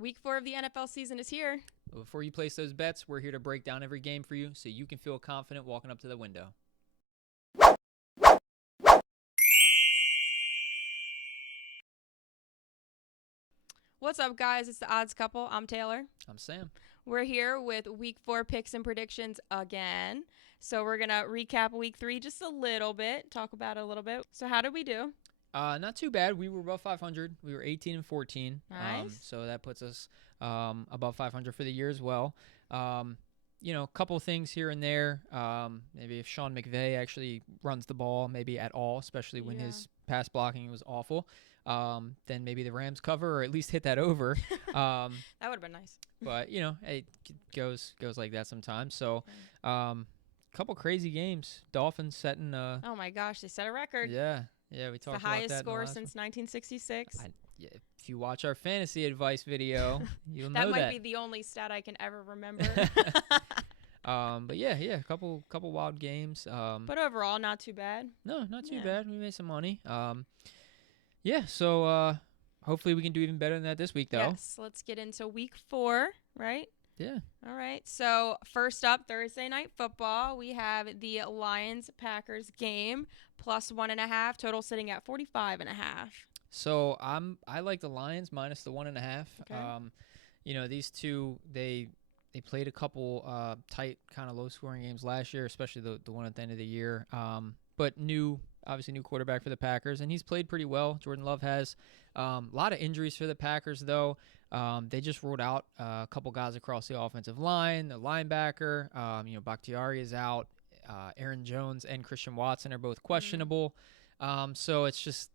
Week 4 of the NFL season is here. Before you place those bets, we're here to break down every game for you so you can feel confident walking up to the window. What's up, guys? It's the Odds Couple. I'm Taylor. I'm Sam. We're here with Week 4 picks and predictions again. So we're going to recap Week 3 just a little bit, talk about it a little bit. So how did we do? Not too bad. We were above 500. We were 18-14. Nice. So that puts us above 500 for the year as well. A couple things here and there. Maybe if Sean McVay actually runs the ball, maybe at all, especially when his pass blocking was awful. Then maybe the Rams cover or at least hit that over. That would have been nice. But, it goes like that sometimes. So, couple crazy games. Dolphins setting oh, my gosh. They set a record. Yeah, we talked about that. It's the highest score since 1966. If you watch our fantasy advice video, you'll know that. That might be the only stat I can ever remember. But a couple wild games. But overall, not too bad. No, not too bad. We made some money. So hopefully we can do even better than that this week, though. Yes, let's get into Week 4, right? Yeah. All right. So first up, Thursday Night Football, we have the Lions-Packers game, plus 1.5, total sitting at 45.5. So I like the Lions minus the 1.5. Okay. These two they played a couple tight kind of low scoring games last year, especially the one at the end of the year. But obviously new quarterback for the Packers, and he's played pretty well. Jordan Love has. A lot of injuries for the Packers though. They just ruled out a couple guys across the offensive line. The linebacker, Bakhtiari is out. Aaron Jones and Christian Watson are both questionable. So it's just,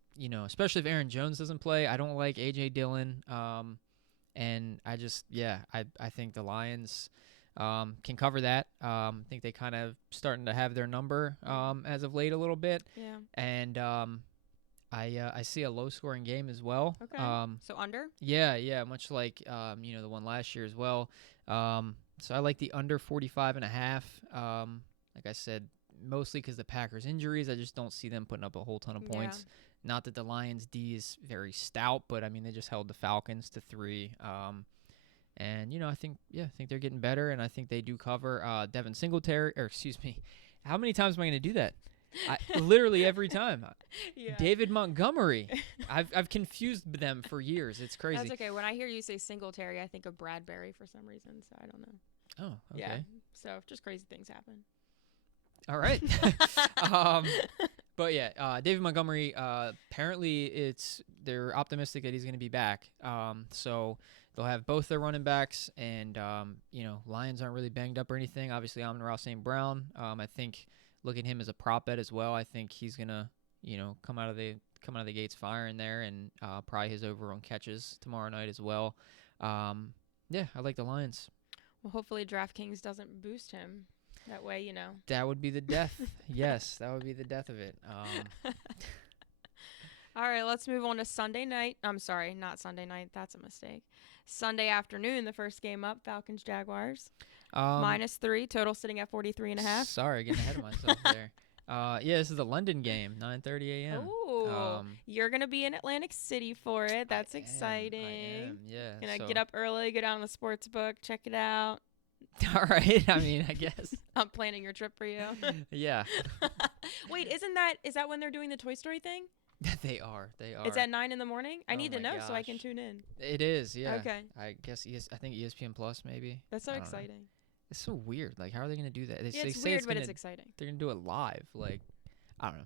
especially if Aaron Jones doesn't play, I don't like A.J. Dillon. And I just, I think the Lions can cover that. I think they kind of starting to have their number as of late a little bit. Yeah. And I see a low-scoring game as well. Okay. So under? Yeah, much like the one last year as well. So I like the under 45.5. Like I said, mostly because the Packers' injuries. I just don't see them putting up a whole ton of points. Yeah. Not that the Lions' D is very stout, but I mean they just held the Falcons to 3. And I think they're getting better, and I think they do cover. Devin Singletary, how many times am I going to do that? Literally every time. Yeah. David Montgomery. I've confused them for years. It's crazy. That's okay. When I hear you say Singletary, I think of Bradbury for some reason, so I don't know. Oh, okay. Yeah. So just crazy things happen. All right. But David Montgomery, apparently they're optimistic that he's going to be back. So they'll have both their running backs, and Lions aren't really banged up or anything. Obviously, Amon-Ra St. Brown. I think look at him as a prop bet as well. I think he's gonna come out of the gates firing there, and probably his over on catches tomorrow night as well. I like the Lions. Well, hopefully DraftKings doesn't boost him. That way, That would be the death. Yes, that would be the death of it. All right, let's move on to Sunday night. I'm sorry, not Sunday night. That's a mistake. Sunday afternoon, the first game up, Falcons Jaguars. minus 3, total sitting at 43.5. Sorry, getting ahead of myself there. This is the London game, 9:30 a.m. Oh, you're going to be in Atlantic City for it. That's exciting. I am, yeah. Going to get up early, go down to the sports book, check it out. All right. I mean, I guess. I'm planning your trip for you. Yeah. Wait, is that when they're doing the Toy Story thing? They are. It's at 9 in the morning? I need to know so I can tune in. It is, yeah. Okay. I guess I think ESPN Plus maybe. That's so exciting. It's so weird. Like, how are they going to do that? It's weird, but it's exciting. They're going to do it live. Like, I don't know.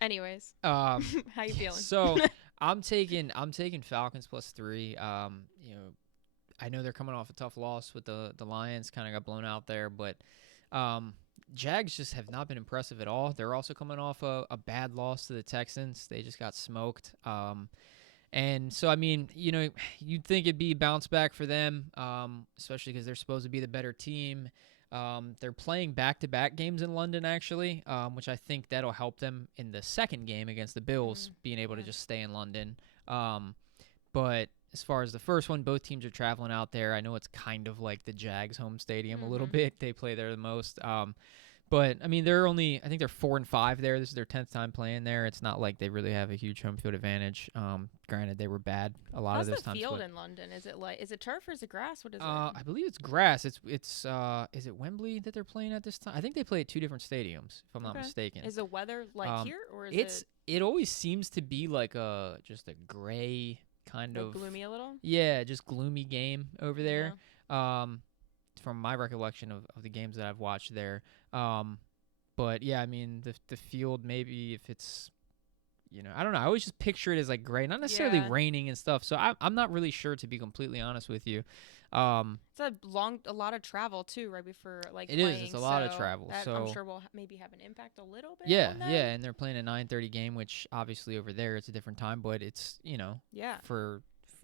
Anyways, how you feeling? So I'm taking Falcons plus 3. I know they're coming off a tough loss with the Lions, kind of got blown out there, but Jags just have not been impressive at all. They're also coming off a bad loss to the Texans. They just got smoked. And so, I mean, you'd think it'd be a bounce back for them, especially because they're supposed to be the better team. They're playing back-to-back games in London, actually, which I think that'll help them in the second game against the Bills, being able to just stay in London. But as far as the first one, both teams are traveling out there. I know it's kind of like the Jags home stadium a little bit. They play there the most. But I mean, I think they're 4-5 there. This is their 10th time playing there. It's not like they really have a huge home field advantage. Granted, they were bad a lot of those times. How's the field in London? Is it turf or is it grass? What is it? I believe it's grass. It's is it Wembley that they're playing at this time? I think they play at 2 different stadiums, if I'm not mistaken. Is the weather like here, or is it? It always seems to be like just a gray kind of gloomy a little. Yeah, just gloomy game over there. Yeah. From my recollection of the games that I've watched there. But yeah, I mean the field, maybe if it's, I don't know. I always just picture it as like gray, not necessarily raining and stuff. So I'm not really sure, to be completely honest with you. It's a lot of travel too, right before like it playing, is. It's a lot of travel. So I'm sure we'll maybe have an impact a little bit. Yeah, on that. yeah, and they're playing a 9:30 game, which obviously over there it's a different time, but it's for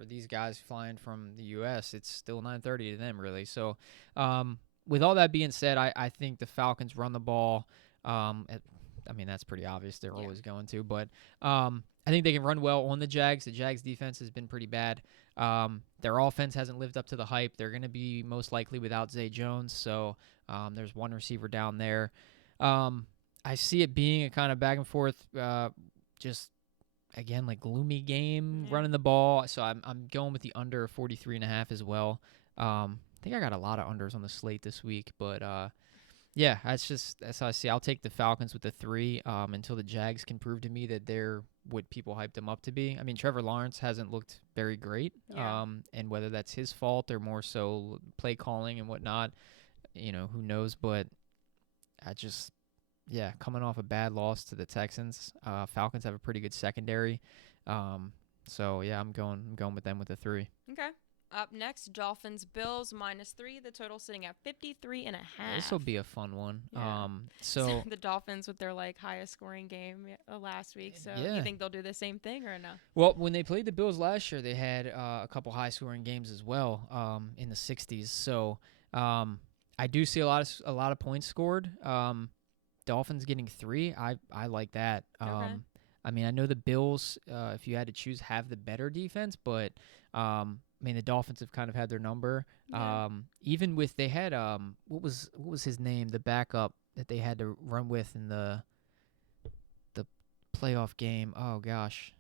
these guys flying from the U.S., it's still 9:30 to them, really. So, with all that being said, I think the Falcons run the ball. I mean, that's pretty obvious. They're always going to. But I think they can run well on the Jags. The Jags' defense has been pretty bad. Their offense hasn't lived up to the hype. They're going to be most likely without Zay Jones. So there's one receiver down there. I see it being a kind of back and forth, just again, like gloomy game, running the ball. So I'm going with the under 43.5 as well. I think I got a lot of unders on the slate this week, but yeah, that's how I see. I'll take the Falcons with the 3 until the Jags can prove to me that they're what people hyped them up to be. I mean, Trevor Lawrence hasn't looked very great, and whether that's his fault or more so play calling and whatnot, who knows? But coming off a bad loss to the Texans, Falcons have a pretty good secondary. So yeah, I'm going with them with a 3. Okay. Up next, Dolphins Bills -3. The total sitting at 53.5. This will be a fun one. Yeah. So the Dolphins with their highest scoring game last week. So you think they'll do the same thing or no? Well, when they played the Bills last year, they had a couple high scoring games as well, in the 60s. So I do see a lot of points scored. Dolphins getting 3. I like that. Okay. I mean, I know the Bills, if you had to choose, have the better defense, but I mean, the Dolphins have kind of had their number. Yeah. Even with they had what was his name, the backup that they had to run with in the playoff game. Oh gosh,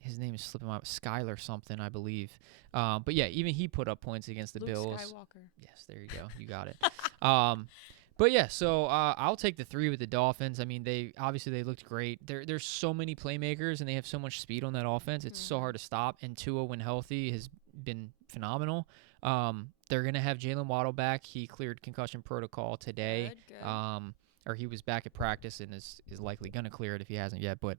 his name is slipping my Skylar something, I believe. But yeah, even he put up points against the Luke Bills. Skywalker. Yes, there you go, you got it. But yeah, so I'll take the 3 with the Dolphins. I mean, they looked great. There's so many playmakers and they have so much speed on that offense. It's so hard to stop. And Tua, when healthy, has been phenomenal. They're gonna have Jalen Waddle back. He cleared concussion protocol today. Good. Or he was back at practice and is likely gonna clear it if he hasn't yet. But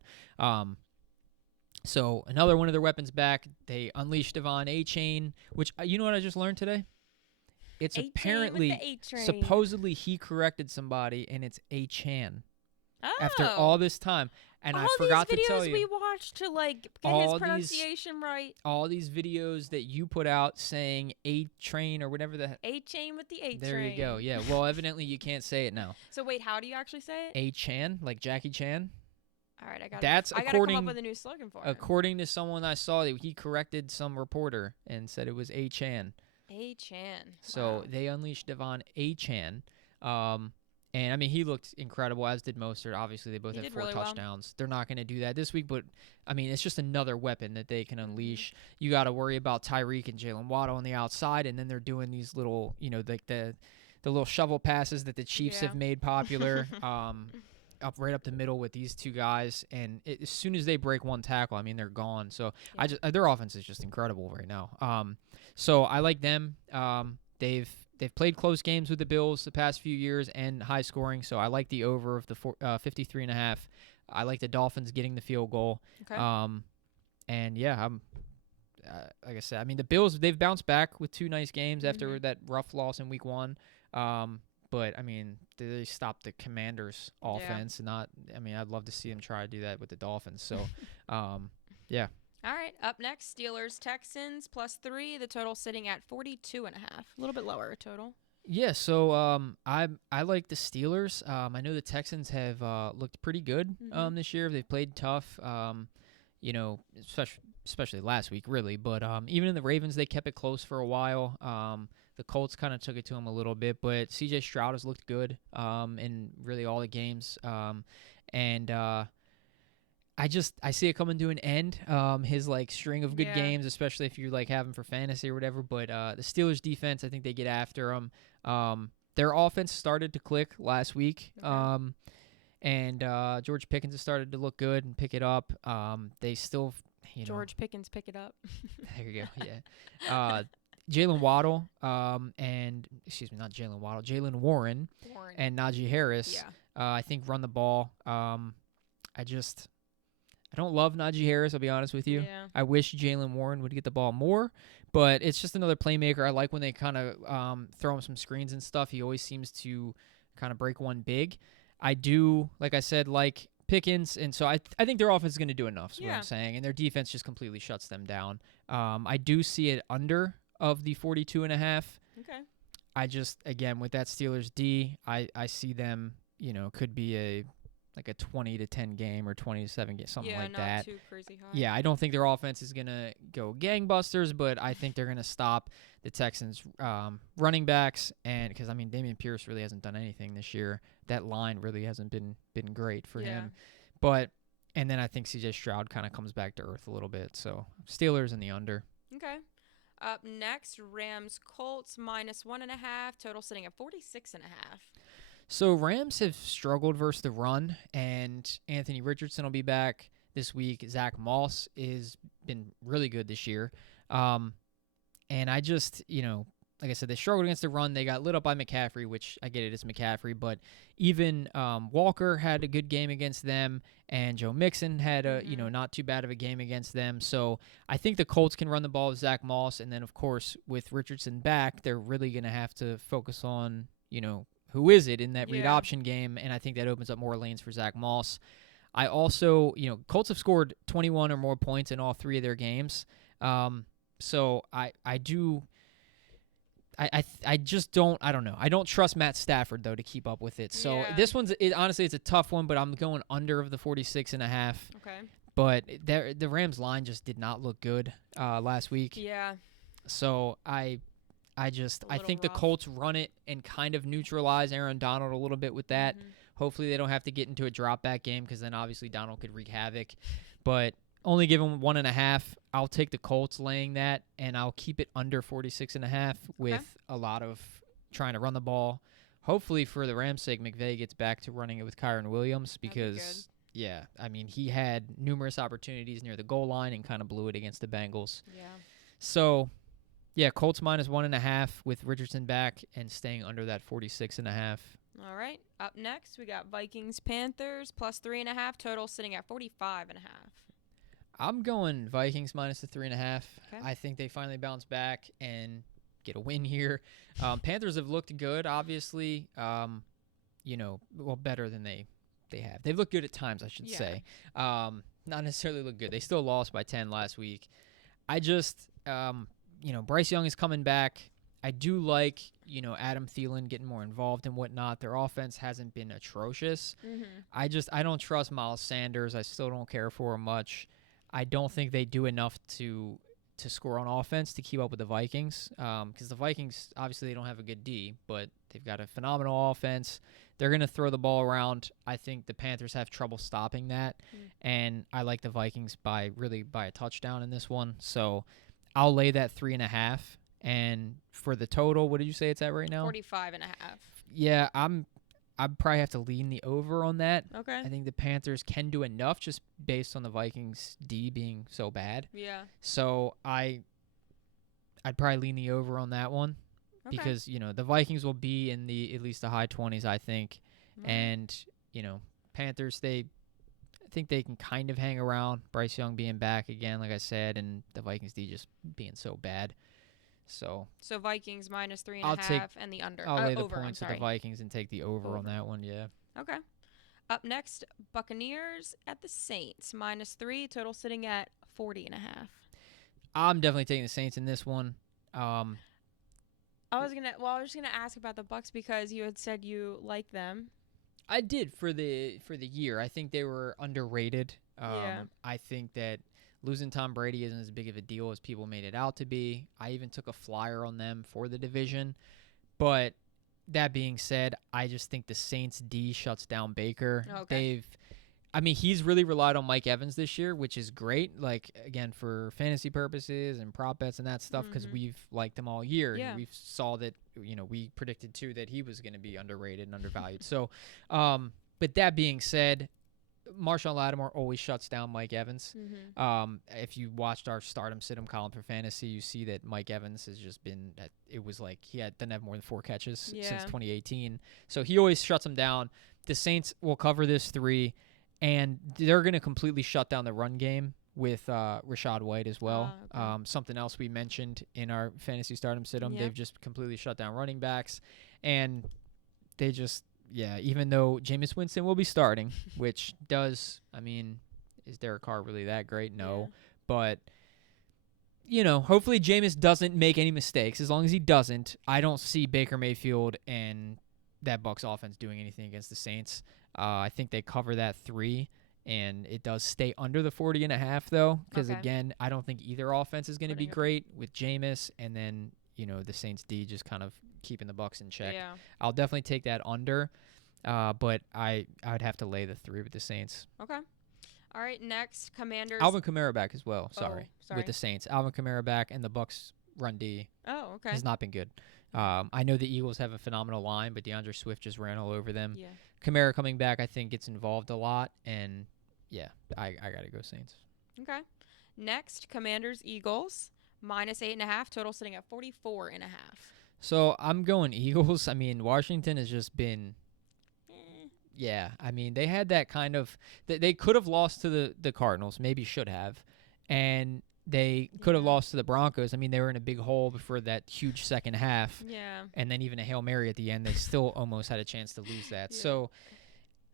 so another one of their weapons back. They unleashed Devon Achane, which you know what I just learned today. It's apparently, supposedly he corrected somebody, and it's A-Chan. Oh. After all this time. And I forgot to tell you. All these videos we watched to, get his pronunciation right. All these videos that you put out saying A-Train or whatever the... A-Chain with the A-Train. There you go, yeah. Well, evidently you can't say it now. So wait, how do you actually say it? A-Chan, like Jackie Chan. All right, I gotta come up with a new slogan for it. According to someone I saw, he corrected some reporter and said it was A-Chan. A-Chan. So they unleashed Devon A-Chan. And, I mean, he looked incredible, as did Mostert. Obviously, they both had 4 touchdowns. Well. They're not going to do that this week, but, I mean, it's just another weapon that they can unleash. You got to worry about Tyreek and Jalen Waddle on the outside, and then they're doing these little, the little shovel passes that the Chiefs have made popular right up the middle with these 2 guys. And as soon as they break one tackle, I mean, they're gone. So their offense is just incredible right now. So I like them. They've played close games with the Bills the past few years and high scoring, so I like the over of the 53.5. I like the Dolphins getting the field goal. Okay. And yeah, I'm like I said, I mean the Bills, they've bounced back with 2 nice games after that rough loss in week 1. But I mean they stopped the Commanders' offense, and I'd love to see them try to do that with the Dolphins. So, yeah. All right, up next, Steelers Texans +3. The total sitting at 42.5. A little bit lower total. Yeah, so I like the Steelers. I know the Texans have looked pretty good this year. They've played tough. Especially especially last week, really. But even in the Ravens, they kept it close for a while. The Colts kind of took it to them a little bit, but C.J. Stroud has looked good in really all the games. And I see it coming to an end. His like string of good games, especially if you like have him for fantasy or whatever. But the Steelers defense, I think they get after him. Their offense started to click last week. And George Pickens has started to look good and pick it up. They still, George Pickens pick it up. There you go. Yeah. Jalen Waddle, not Jalen Waddle, Jalen Warren and Najee Harris. Yeah. I think run the ball. I don't love Najee Harris, I'll be honest with you. Yeah. I wish Jalen Warren would get the ball more, but it's just another playmaker. I like when they kind of throw him some screens and stuff. He always seems to kind of break one big. I do, like I said, like Pickens, and so I think their offense is going to do enough, is what I'm saying, and their defense just completely shuts them down. I do see it under of the 42.5. Okay. I just, again, with that Steelers D, I see them, could be a 20-10 game or 20-7 game, something like that. Yeah, not too crazy high. Yeah, I don't think their offense is going to go gangbusters, but I think they're going to stop the Texans' running backs, and because, Dameon Pierce really hasn't done anything this year. That line really hasn't been great for him. And then I think C.J. Stroud kind of comes back to earth a little bit. So Steelers in the under. Okay. Up next, Rams Colts -1.5. Total sitting at 46.5. So Rams have struggled versus the run, and Anthony Richardson will be back this week. Zach Moss has been really good this year. And I just, like I said, they struggled against the run. They got lit up by McCaffrey, which I get it, it's McCaffrey. But even Walker had a good game against them, and Joe Mixon had a not too bad of a game against them. So I think the Colts can run the ball with Zach Moss, and then of course with Richardson back, they're really going to have to focus on who is it in that read option game, and I think that opens up more lanes for Zach Moss. I also Colts have scored 21 or more points in all three of their games. So I do. I just don't. I don't know. I don't trust Matt Stafford though to keep up with it. So this one's honestly it's a tough one, but I'm going under of the 46.5. Okay. But the Rams line just did not look good last week. Yeah. So I think the Colts run it and kind of neutralize Aaron Donald a little bit with that. Hopefully they don't have to get into a drop back game because then obviously Donald could wreak havoc. But only give him 1.5. I'll take the Colts laying that, and I'll keep it under 46.5 with a lot of trying to run the ball. Hopefully, for the Rams' sake, McVay gets back to running it with Kyron Williams because, he had numerous opportunities near the goal line and kind of blew it against the Bengals. Yeah. So, Colts -1.5 with Richardson back and staying under that 46.5. All right. Up next, we got Vikings Panthers +3.5. Total sitting at 45.5. I'm going Vikings -3.5. Okay. I think they finally bounce back and get a win here. Panthers have looked good, obviously. Better than they have. They've looked good at times, I should say. Not necessarily look good. They still lost by 10 last week. I just, Bryce Young is coming back. I do like, Adam Thielen getting more involved and whatnot. Their offense hasn't been atrocious. I don't trust Miles Sanders. I still don't care for him much. I don't think they do enough to score on offense to keep up with the Vikings because the Vikings, obviously, they don't have a good D, but they've got a phenomenal offense. They're going to throw the ball around. I think the Panthers have trouble stopping that, and I like the Vikings by a touchdown in this one. So I'll lay that 3.5. And for the total, what did you say it's at right now? 45.5. Yeah, I'd probably have to lean the over on that. Okay. I think the Panthers can do enough just based on the Vikings' D being so bad. Yeah. So I'd probably lean the over on that one because, the Vikings will be in at least the high 20s, I think. And, Panthers, I think they can kind of hang around. Bryce Young being back again, like I said, and the Vikings' D just being so bad. So Vikings -3.5 and the under. I'll lay the over, points of the Vikings and take the over on that one, yeah. Okay. Up next, Buccaneers at the Saints -3. Total sitting at 40.5. I'm definitely taking the Saints in this one. I was just gonna ask about the Bucs because you had said you like them. I did for the year. I think they were underrated. I think that Losing Tom Brady isn't as big of a deal as people made it out to be. I even took a flyer on them for the division. But that being said, I just think the Saints D shuts down Baker. Okay. He's really relied on Mike Evans this year, which is great. Like, again, for fantasy purposes and prop bets and that stuff, because we've liked him all year. Yeah. And we saw that, we predicted too that he was going to be underrated and undervalued. So, but that being said, Marshawn Lattimore always shuts down Mike Evans. If you watched our stardom sit-em column for fantasy, you see that Mike Evans has just been, it was like he didn't have more than 4 catches since 2018. So he always shuts him down. The Saints will cover this 3, and they're going to completely shut down the run game with Rashad White as well. Okay. Something else we mentioned in our fantasy stardom sit-em, they've just completely shut down running backs, and they just, even though Jameis Winston will be starting, which is Derek Carr really that great? No. But, hopefully Jameis doesn't make any mistakes. As long as he doesn't, I don't see Baker Mayfield and that Bucs offense doing anything against the Saints. I think they cover that 3, and it does stay under the 40.5 though, because again, I don't think either offense is going to be great with Jameis, and then the Saints D just kind of keeping the Bucs in check. Yeah. I'll definitely take that under, but I would have to lay the 3 with the Saints. Okay. All right. Next, Commanders. Alvin Kamara back as well. Sorry. With the Saints, Alvin Kamara back, and the Bucs run D. Oh, okay. Has not been good. I know the Eagles have a phenomenal line, but DeAndre Swift just ran all over them. Yeah. Kamara coming back, I think, gets involved a lot, and I gotta go Saints. Okay. Next, Commanders Eagles -8.5, total sitting at 44.5. So I'm going Eagles. Washington has just been. Yeah, they had that kind of. They could have lost to the Cardinals, maybe should have, and they could have lost to the Broncos. They were in a big hole before that huge second half. Yeah. And then even a Hail Mary at the end, they still almost had a chance to lose that. So,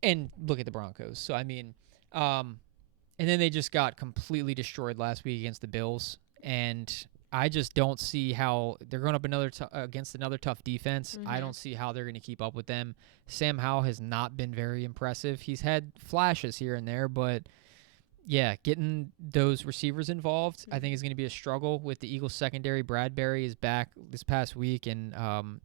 and look at the Broncos. So, and then they just got completely destroyed last week against the Bills. And I just don't see how they're going up against another tough defense. I don't see how they're going to keep up with them. Sam Howell has not been very impressive. He's had flashes here and there, but getting those receivers involved, I think is going to be a struggle with the Eagles secondary. Bradbury is back this past week, and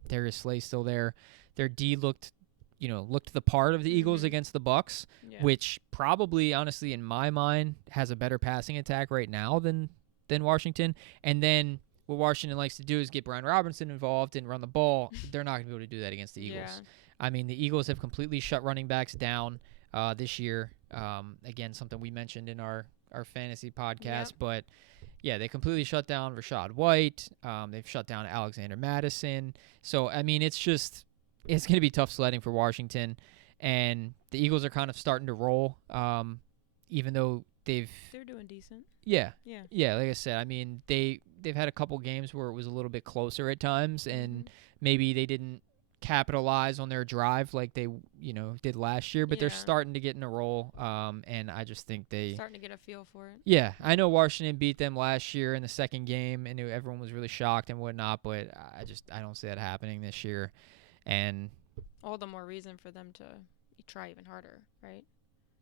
Darius Slay's still there. Their D looked the part of the Eagles against the Bucs, which probably, honestly, in my mind, has a better passing attack right now than Washington. And then what Washington likes to do is get Brian Robinson involved and run the ball. They're not going to be able to do that against the Eagles. The Eagles have completely shut running backs down this year. Again, something we mentioned in our fantasy podcast, but they completely shut down Rashad White. They've shut down Alexander Madison. So, it's going to be tough sledding for Washington, and the Eagles are kind of starting to roll, even though they're doing decent. Yeah. Like I said, they've had a couple games where it was a little bit closer at times, and maybe they didn't capitalize on their drive like they did last year, but they're starting to get in a roll, and I just think starting to get a feel for it. Yeah, I know Washington beat them last year in the second game, and everyone was really shocked and whatnot, but I don't see that happening this year, and all the more reason for them to try even harder, right?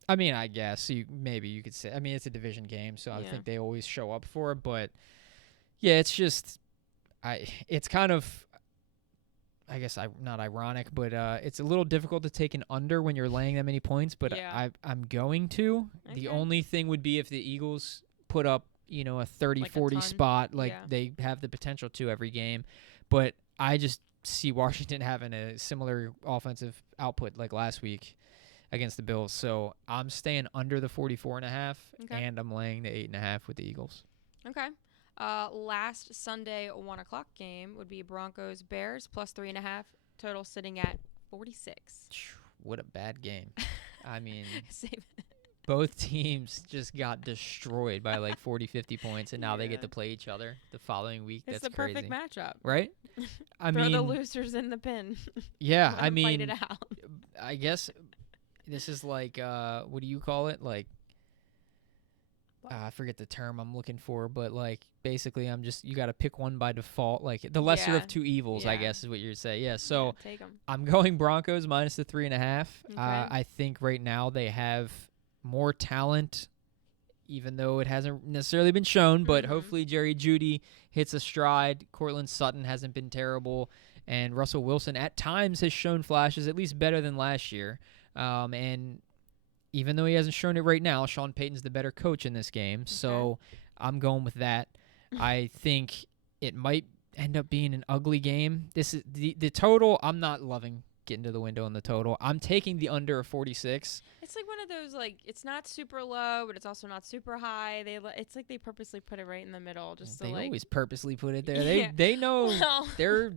I guess maybe you could say. It's a division game, so I think they always show up for it, but it's just it's kind of, I guess not ironic, but it's a little difficult to take an under when you're laying that many points, but I'm going to. Okay. The only thing would be if the Eagles put up, a 30-40 spot, they have the potential to every game. But I just see Washington having a similar offensive output like last week against the Bills. So I'm staying under the 44.5, and I'm laying the 8.5 with the Eagles. Okay. Last Sunday 1 o'clock game would be Broncos Bears +3.5, total sitting at 46. What a bad game. Both teams just got destroyed by like 40, 50 points, and now they get to play each other the following week. It's That's crazy. Perfect matchup. Right? Throw the losers in the pin. Yeah, fight it out. I guess this is like, what do you call it? Like, I forget the term I'm looking for, but like basically you got to pick one by default, like the lesser of two evils, I guess is what you'd say. Yeah, so take 'em. I'm going Broncos minus the 3.5. Okay. I think right now they have more talent, even though it hasn't necessarily been shown. But hopefully Jerry Jeudy hits a stride. Cortland Sutton hasn't been terrible. And Russell Wilson at times has shown flashes, at least better than last year. And even though he hasn't shown it right now, Sean Payton's the better coach in this game. Okay. So I'm going with that. I think it might end up being an ugly game. This is the total. I'm not loving getting to the window on the total. I'm taking the under of 46. It's like one of those, like, it's not super low, but it's also not super high. It's like they purposely put it right in the middle. Just They to, like, always purposely put it there. Yeah. They know they're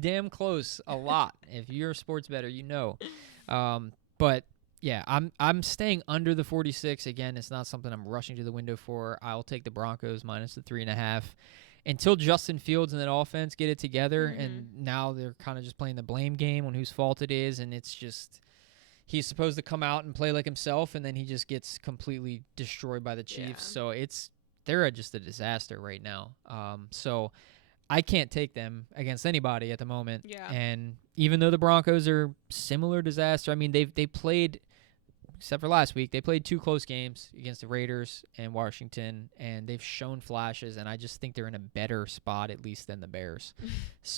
damn close a lot. If you're a sports bettor, you know. But yeah, I'm staying under the 46. Again, it's not something I'm rushing to the window for. I'll take the Broncos minus the 3.5 until Justin Fields and that offense get it together. And now they're kind of just playing the blame game on whose fault it is, and it's just he's supposed to come out and play like himself, and then he just gets completely destroyed by the Chiefs. So they're just a disaster right now. So I can't take them against anybody at the moment. Yeah. And even though the Broncos are similar disaster, I mean, they played, except for last week, they played 2 close games against the Raiders and Washington, and they've shown flashes, and I just think they're in a better spot, at least, than the Bears.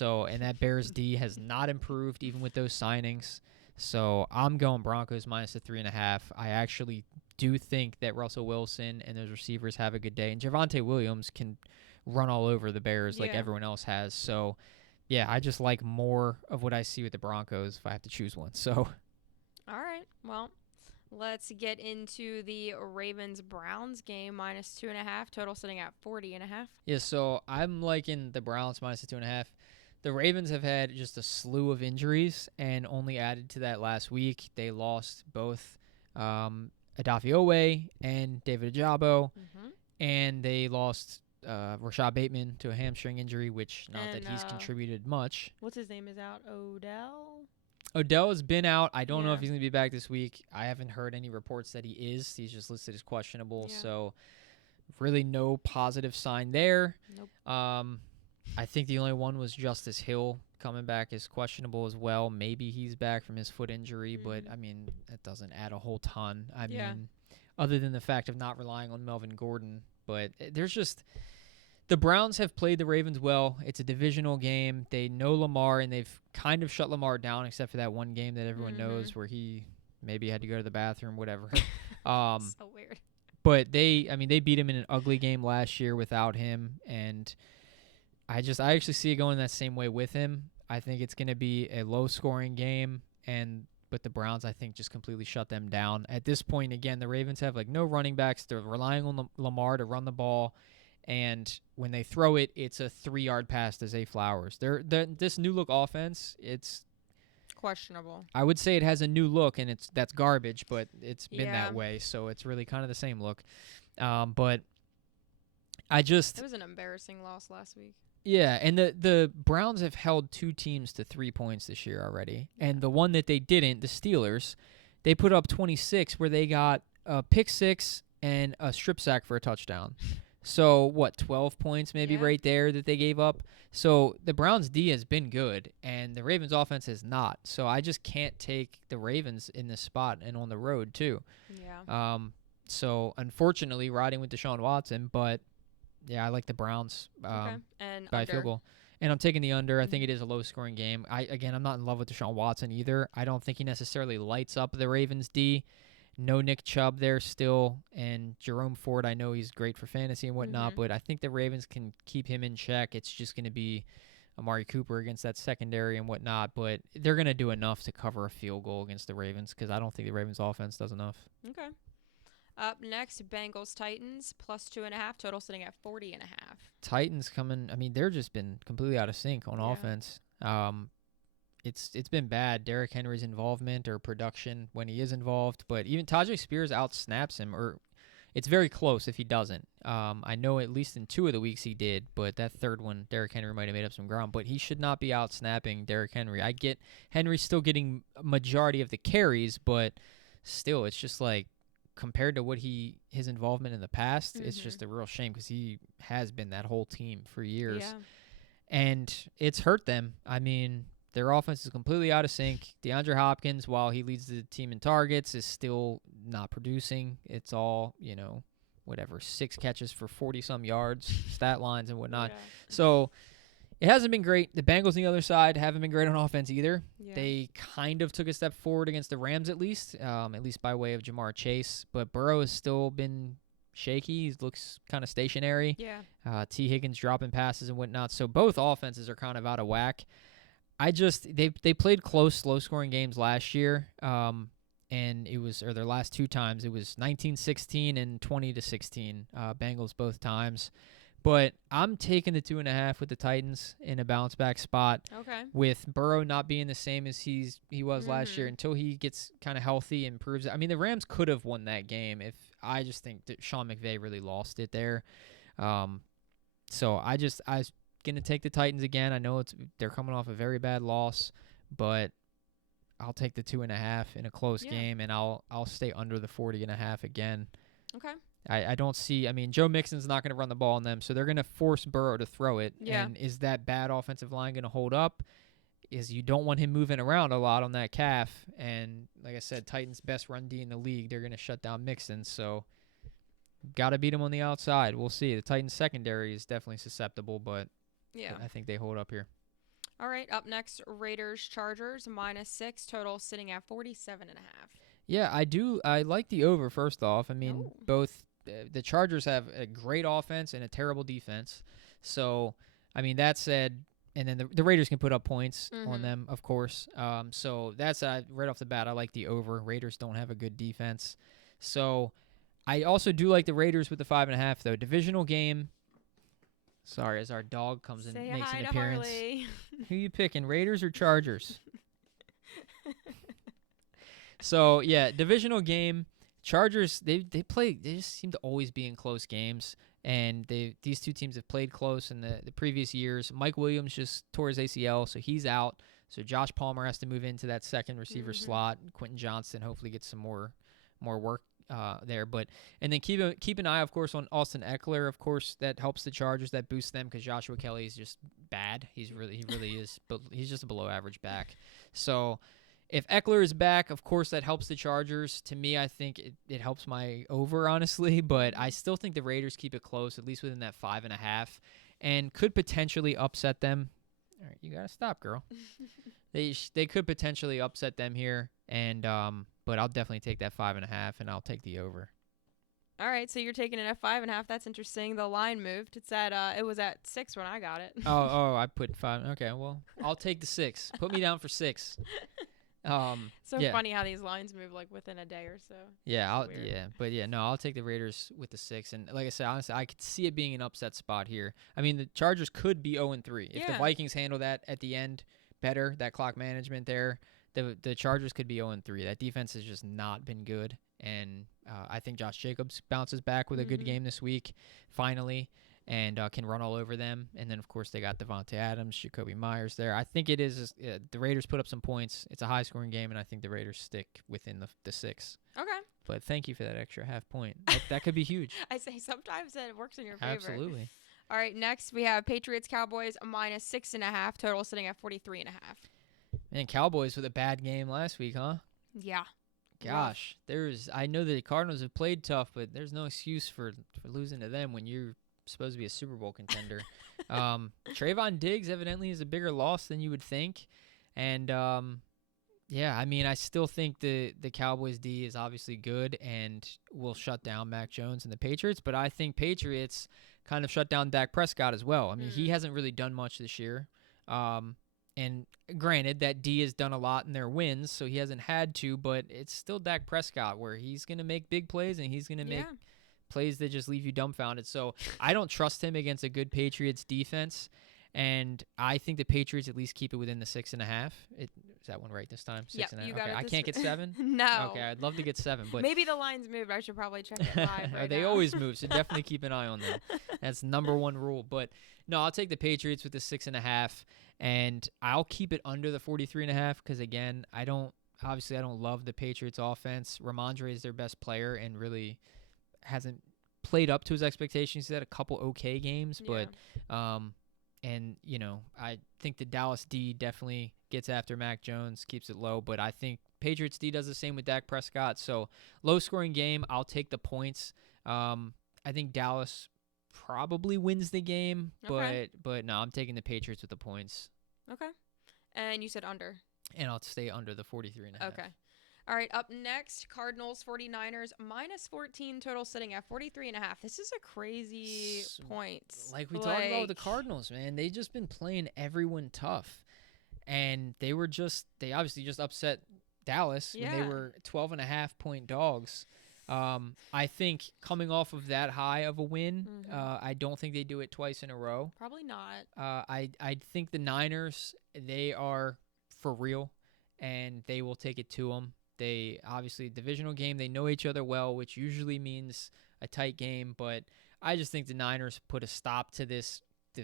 And that Bears D has not improved, even with those signings. So I'm going Broncos minus the 3.5. I actually do think that Russell Wilson and those receivers have a good day, and Javonte Williams can run all over the Bears like everyone else has. So, yeah, I just like more of what I see with the Broncos if I have to choose one. So, all right. Well, let's get into the Ravens-Browns game, minus 2.5. Total sitting at 40.5. Yeah, so I'm liking the Browns minus the 2.5. The Ravens have had just a slew of injuries, and only added to that last week, they lost both Odafe and David Ojabo, and they lost Rashad Bateman to a hamstring injury, which not that he's contributed much. What's his name is out? Odell has been out. I don't know if he's going to be back this week. I haven't heard any reports that he is. He's just listed as questionable. Yeah. So really no positive sign there. Nope. I think the only one was Justice Hill coming back as questionable as well. Maybe he's back from his foot injury, but, I mean, that doesn't add a whole ton. I mean, other than the fact of not relying on Melvin Gordon. But there's just – the Browns have played the Ravens well. It's a divisional game. They know Lamar, and they've kind of shut Lamar down except for that one game that everyone knows where he maybe had to go to the bathroom, whatever. So weird. But they beat him in an ugly game last year without him, and I actually see it going that same way with him. I think it's going to be a low-scoring game, but the Browns, I think, just completely shut them down. At this point, again, the Ravens have no running backs. They're relying on Lamar to run the ball. And when they throw it, it's a 3-yard pass to Zay Flowers. This new look offense, it's questionable. I would say it has a new look, and that's garbage, but it's been that way, so it's really kind of the same look. But it was an embarrassing loss last week. Yeah, and the Browns have held 2 teams to 3 points this year already, and the one that they didn't, the Steelers, they put up 26, where they got a pick 6 and a strip sack for a touchdown. So, 12 points maybe right there that they gave up? So, the Browns' D has been good, and the Ravens' offense has not. So, I just can't take the Ravens in this spot and on the road, too. Yeah. So, unfortunately, riding with Deshaun Watson, but, yeah, I like the Browns and by a field goal. And I'm taking the under. I think it is a low-scoring game. I'm not in love with Deshaun Watson either. I don't think he necessarily lights up the Ravens' D. No Nick Chubb there still, and Jerome Ford, I know he's great for fantasy and whatnot, but I think the Ravens can keep him in check. It's just going to be Amari Cooper against that secondary and whatnot, but they're going to do enough to cover a field goal against the Ravens because I don't think the Ravens offense does enough. Okay. Up next, Bengals-Titans, plus 2.5, total sitting at 40.5. Titans coming, they're just been completely out of sync on offense. It's been bad, Derrick Henry's involvement or production when he is involved, but even Tajay Spears outsnaps him, or it's very close if he doesn't. I know at least in 2 of the weeks he did, but that third one, Derrick Henry might have made up some ground, but he should not be outsnapping Derrick Henry. I get Henry still getting a majority of the carries, but still, it's just compared to what his involvement in the past, it's just a real shame because he has been that whole team for years. Yeah. And it's hurt them. Their offense is completely out of sync. DeAndre Hopkins, while he leads the team in targets, is still not producing. It's all, whatever, 6 catches for 40-some yards, stat lines and whatnot. Yeah. So it hasn't been great. The Bengals on the other side haven't been great on offense either. Yeah. They kind of took a step forward against the Rams at least by way of Jamar Chase. But Burrow has still been shaky. He looks kind of stationary. Yeah. T. Higgins dropping passes and whatnot. So both offenses are kind of out of whack. They played close, low-scoring games last year. And their last 2 times, it was 19-16 and 20-16, Bengals both times. But I'm taking the 2.5 with the Titans in a bounce back spot. Okay. With Burrow not being the same as he was last year until he gets kind of healthy and proves it. I mean, the Rams could have won that game if I just think that Sean McVay really lost it there. So I was going to take the Titans again. I know they're coming off a very bad loss, but I'll take the 2.5 in a close game, and I'll stay under the 40.5 again. Okay. I don't see. I mean, Joe Mixon's not going to run the ball on them, so they're going to force Burrow to throw it. Yeah. And is that bad offensive line going to hold up? You don't want him moving around a lot on that calf. And like I said, Titans' best run D in the league. They're going to shut down Mixon, so got to beat him on the outside. We'll see. The Titans' secondary is definitely susceptible, but I think they hold up here. All right, up next, Raiders-Chargers, -6, total sitting at 47.5. Yeah, I do. I like the over, first off. I mean, both the Chargers have a great offense and a terrible defense. So, I mean, that said, and then the Raiders can put up points on them, of course. So that's right off the bat, I like the over. Raiders don't have a good defense. So I also do like the Raiders with the 5.5, though. Divisional game. Sorry, as our dog comes and makes an appearance. Harley. Who you picking, Raiders or Chargers? So, yeah, divisional game. Chargers, they just seem to always be in close games, and these two teams have played close in the previous years. Mike Williams just tore his ACL, so he's out. So Josh Palmer has to move into that second receiver slot. Quentin Johnston hopefully gets some more work there. And then keep an eye, of course, on Austin Eckler. Of course, that helps the Chargers. That boosts them because Joshua Kelly is just bad. He really is, but he's just a below average back. So if Eckler is back, of course, that helps the Chargers. To me, I think it helps my over, honestly, but I still think the Raiders keep it close, at least within that 5.5, and could potentially upset them. All right, you got to stop, girl. They could potentially upset them here, and but I'll definitely take that 5.5, and I'll take the over. All right, so you're taking it at 5.5. That's interesting. The line moved. It was at 6 when I got it. Oh, I put 5. Okay, well, I'll take the 6. Put me down for 6. Funny how these lines move like within a day or so. I'll take the Raiders with the 6, and like I said, honestly, I could see it being an upset spot here. I mean, the Chargers could be 0-3 if the Vikings handle that at the end better. That clock management there, the Chargers could be 0-3. That defense has just not been good, and I think Josh Jacobs bounces back with a good game this week, finally. And can run all over them. And then, of course, they got Devontae Adams, Jacoby Myers there. I think it is the Raiders put up some points. It's a high-scoring game, and I think the Raiders stick within the 6. Okay. But thank you for that extra half point. That could be huge. I say sometimes that it works in your favor. Absolutely. All right, next we have Patriots-Cowboys, -6.5, total sitting at 43.5. And Cowboys with a bad game last week, huh? Yeah. Gosh, I know the Cardinals have played tough, but there's no excuse for losing to them when you're supposed to be a Super Bowl contender. Trayvon Diggs evidently is a bigger loss than you would think. And, I mean, I still think the Cowboys D is obviously good and will shut down Mac Jones and the Patriots. But I think Patriots kind of shut down Dak Prescott as well. I mean, he hasn't really done much this year. And granted, that D has done a lot in their wins, so he hasn't had to. But it's still Dak Prescott where he's going to make big plays and he's going to make plays that just leave you dumbfounded. So I don't trust him against a good Patriots defense, and I think the Patriots at least keep it within the 6.5. Is that one right this time? 6.5. You got it. I can't get 7. No. Okay, I'd love to get 7, but maybe the lines moved. I should probably check it live. They always move, so definitely keep an eye on them. That's number one rule. But no, I'll take the Patriots with the 6.5, and I'll keep it under the 43.5 because again, I don't love the Patriots offense. Ramondre is their best player and really hasn't played up to his expectations. He's had a couple okay games, but I think the Dallas D definitely gets after Mac Jones, keeps it low, but I think Patriots D does the same with Dak Prescott. So low scoring game, I'll take the points. I think Dallas probably wins the game, Okay. but no, I'm taking the Patriots with the points. Okay. And you said under. And I'll stay under the 43.5. Okay. All right, up next, Cardinals 49ers -14, total sitting at 43.5. This is a crazy points. Like we talked about with the Cardinals, man. They just been playing everyone tough. And they obviously just upset Dallas when they were 12.5-point dogs. I think coming off of that high of a win, I don't think they do it twice in a row. Probably not. I think the Niners, they are for real, and they will take it to them. They obviously divisional game. They know each other well, which usually means a tight game. But I just think the Niners put a stop to the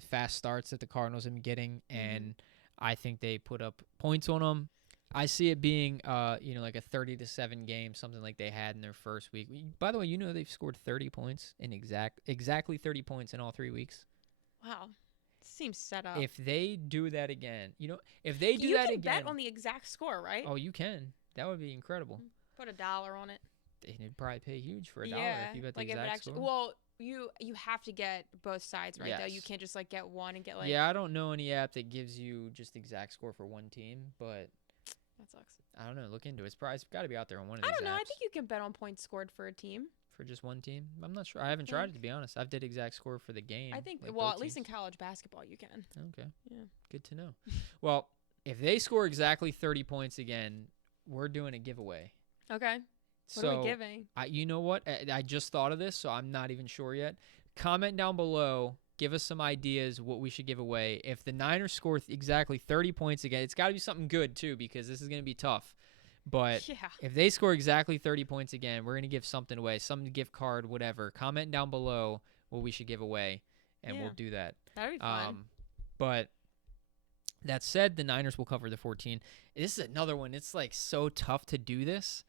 fast starts that the Cardinals have been getting, and I think they put up points on them. I see it being, like a 30-7 game, something like they had in their first week. By the way, they've scored 30 points in exactly 30 points in all 3 weeks. Wow. Seems set up. If they do that again, if they do that again. You can bet on the exact score, right? Oh, you can. That would be incredible. Put $1 on it. They'd probably pay huge for $1 if you bet the exact score. Well, you have to get both sides, right? Yes. Though you can't just get one and get Yeah, I don't know any app that gives you just the exact score for one team, but that sucks. I don't know. Look into it. It's got to be out there on one of these I don't know. apps. I think you can bet on points scored for a team. For just one team? I'm not sure. I haven't tried it, to be honest. I've did exact score for the game. I think, at least in college basketball, you can. Okay. Yeah. Good to know. Well, if they score exactly 30 points again, we're doing a giveaway. Okay. What are we giving? You know what? I just thought of this, so I'm not even sure yet. Comment down below. Give us some ideas what we should give away. If the Niners score exactly 30 points again, it's got to be something good, too, because this is going to be tough. But if they score exactly 30 points again, we're going to give something away, some gift card, whatever. Comment down below what we should give away, and we'll do that. That'd be fun. But that said, the Niners will cover the 14. This is another one. It's so tough to do this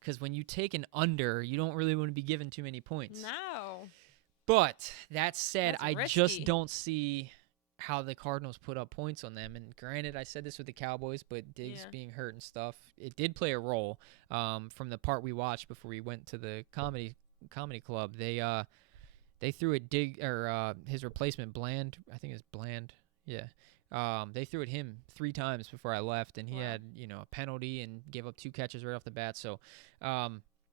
because when you take an under, you don't really want to be given too many points. No. But that said, I risky. just don't see how the Cardinals put up points on them. And granted, I said this with the Cowboys, but Diggs being hurt and stuff, it did play a role. From the part we watched before we went to the comedy club, they threw at his replacement Bland. I think it's Bland. Yeah. They threw at him 3 times before I left, and he had a penalty and gave up 2 catches right off the bat. So,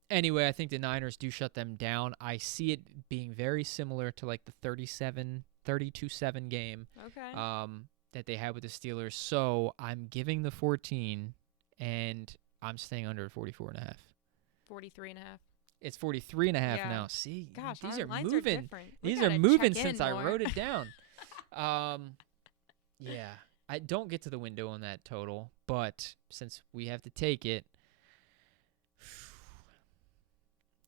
anyway, I think the Niners do shut them down. I see it being very similar to the 32-7 game that they had with the Steelers. So I'm giving the 14, and I'm staying under 44.5. 43.5. It's 43.5 now. See, gosh, these are lines moving. Are different. These are moving since I wrote it down. Yeah, I don't get to the window on that total, but since we have to take it,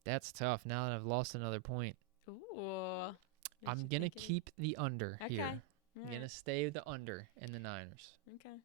that's tough. Now that I've lost another point. Ooh. I'm going to keep the under here. I'm going to Right. stay with the under in the Niners. Okay.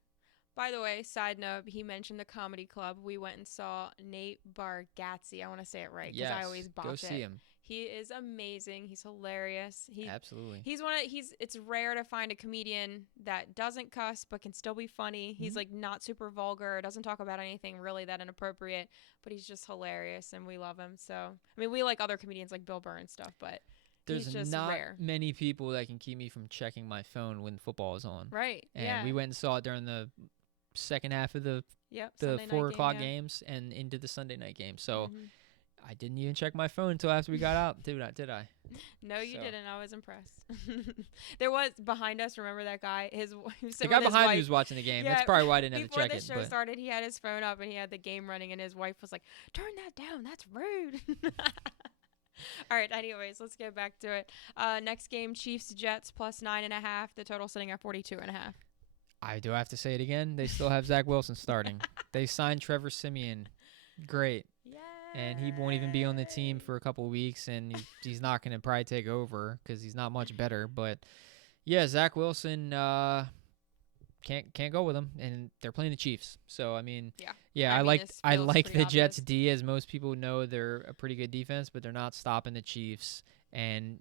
By the way, side note, he mentioned the comedy club. We went and saw Nate Bargatze. I want to say it right because I always botch it. Go see him. He is amazing. He's hilarious. Absolutely. It's rare to find a comedian that doesn't cuss but can still be funny. He's not super vulgar, doesn't talk about anything really that inappropriate, but he's just hilarious and we love him. So, I mean, we like other comedians like Bill Burr and stuff, but there's he's just not rare. many people that can keep me from checking my phone when football is on. Right. And we went and saw it during the second half of the Sunday 4 o'clock game, games and into the Sunday night game. So I didn't even check my phone until after we got out, did I? No, you didn't. I was impressed. There was behind us. Remember that guy? The guy behind me was watching the game. That's probably why I didn't have to check it. Before the show started, he had his phone up and he had the game running, and his wife was like, "Turn that down. That's rude." All right. Anyways, let's get back to it. Next game: Chiefs-Jets +9.5. The total sitting at 42.5. I do have to say it again. They still have Zach Wilson starting. They signed Trevor Siemian. Great. And he won't even be on the team for a couple of weeks, and he's not going to probably take over because he's not much better. But, yeah, Zach Wilson can't go with him, and they're playing the Chiefs. So, I mean, I like the Jets D. As most people know, they're a pretty good defense, but they're not stopping the Chiefs. And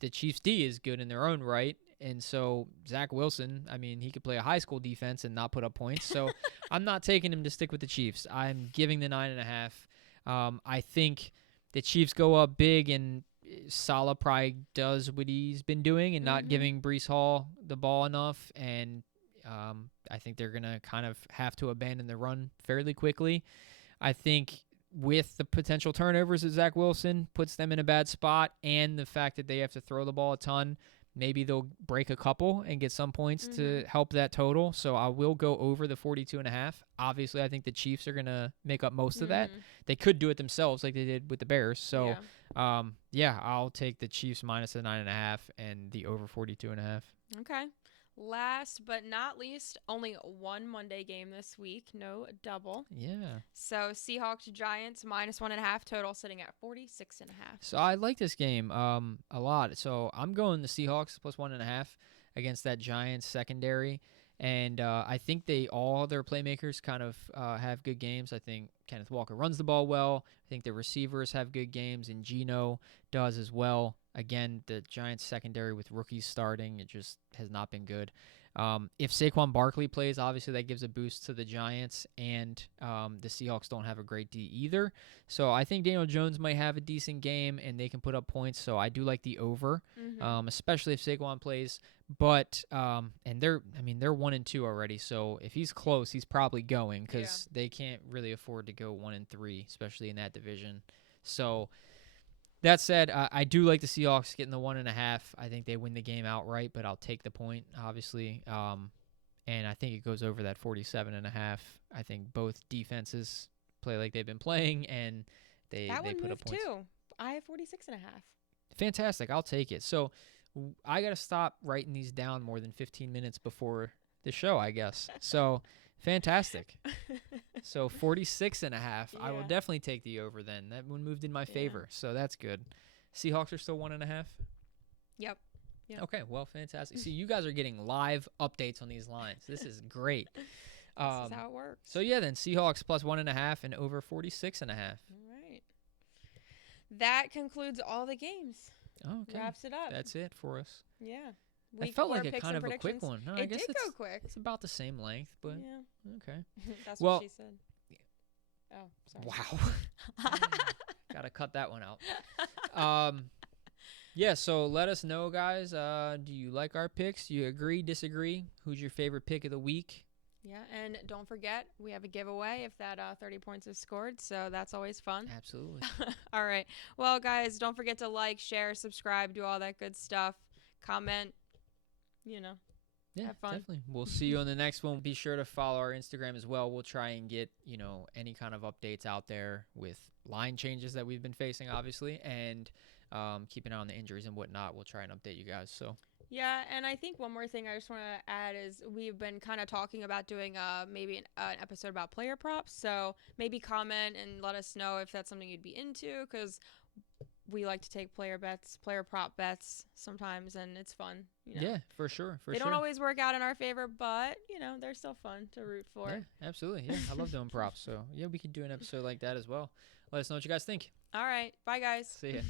the Chiefs D is good in their own right. And so Zach Wilson, I mean, he could play a high school defense and not put up points. So I'm not taking him to stick with the Chiefs. I'm giving the 9.5. I think the Chiefs go up big, and Saleh probably does what he's been doing and not giving Breece Hall the ball enough, and I think they're going to kind of have to abandon the run fairly quickly. I think with the potential turnovers of Zach Wilson puts them in a bad spot, and the fact that they have to throw the ball a ton, maybe they'll break a couple and get some points to help that total. So I will go over the 42.5. Obviously, I think the Chiefs are going to make up most of that. They could do it themselves like they did with the Bears. So, I'll take the Chiefs minus the 9.5 and the over 42.5. Okay. Last but not least, only one Monday game this week. No double. Yeah. So Seahawks Giants minus 1.5, total sitting at 46.5. So I like this game a lot. So I'm going the Seahawks plus 1.5 against that Giants secondary. And I think all their playmakers kind of have good games. I think Kenneth Walker runs the ball well. I think the receivers have good games, and Geno does as well. Again, the Giants secondary with rookies starting, it just has not been good. If Saquon Barkley plays, obviously that gives a boost to the Giants, and the Seahawks don't have a great D either. So I think Daniel Jones might have a decent game, and they can put up points. So I do like the over, especially if Saquon plays. But and they're 1-2 already. So if he's close, he's probably going because they can't really afford to go 1-3, especially in that division. So that said, I do like the Seahawks getting the 1.5. I think they win the game outright, but I'll take the point, obviously. And I think it goes over that 47.5. I think both defenses play like they've been playing, and they put up points. Too. I have 46.5. Fantastic. I'll take it. So I got to stop writing these down more than 15 minutes before the show, I guess. So fantastic. So 46.5. Yeah. I will definitely take the over then. That one moved in my favor, so that's good. Seahawks are still 1.5? Yep. Okay, well, fantastic. See, you guys are getting live updates on these lines. This is great. This is how it works. So, yeah, then Seahawks plus 1.5 and over 46.5. All right. That concludes all the games. Oh, okay. Wraps it up. That's it for us. Yeah. I felt like a kind of a quick one. No, I guess did go quick. It's about the same length, but okay. That's what she said. Oh, sorry. Wow. Gotta cut that one out. Yeah, so let us know, guys. Do you like our picks? Do you agree, disagree? Who's your favorite pick of the week? Yeah, and don't forget, we have a giveaway if that 30 points is scored, so that's always fun. Absolutely. All right. Well, guys, don't forget to like, share, subscribe, do all that good stuff. Comment, Yeah, have fun. Definitely. We'll see you on the next one. Be sure to follow our Instagram as well. We'll try and get, any kind of updates out there with line changes that we've been facing, obviously, and keep an eye on the injuries and whatnot. We'll try and update you guys. So. Yeah, and I think one more thing I just want to add is we've been kind of talking about doing maybe an episode about player props. So maybe comment and let us know if that's something you'd be into, because we like to take player prop bets sometimes, and it's fun. Yeah, for sure. They don't always work out in our favor, but they're still fun to root for. Yeah, absolutely. Yeah, I love doing props. So yeah, we could do an episode like that as well. Let us know what you guys think. All right, bye guys. See ya.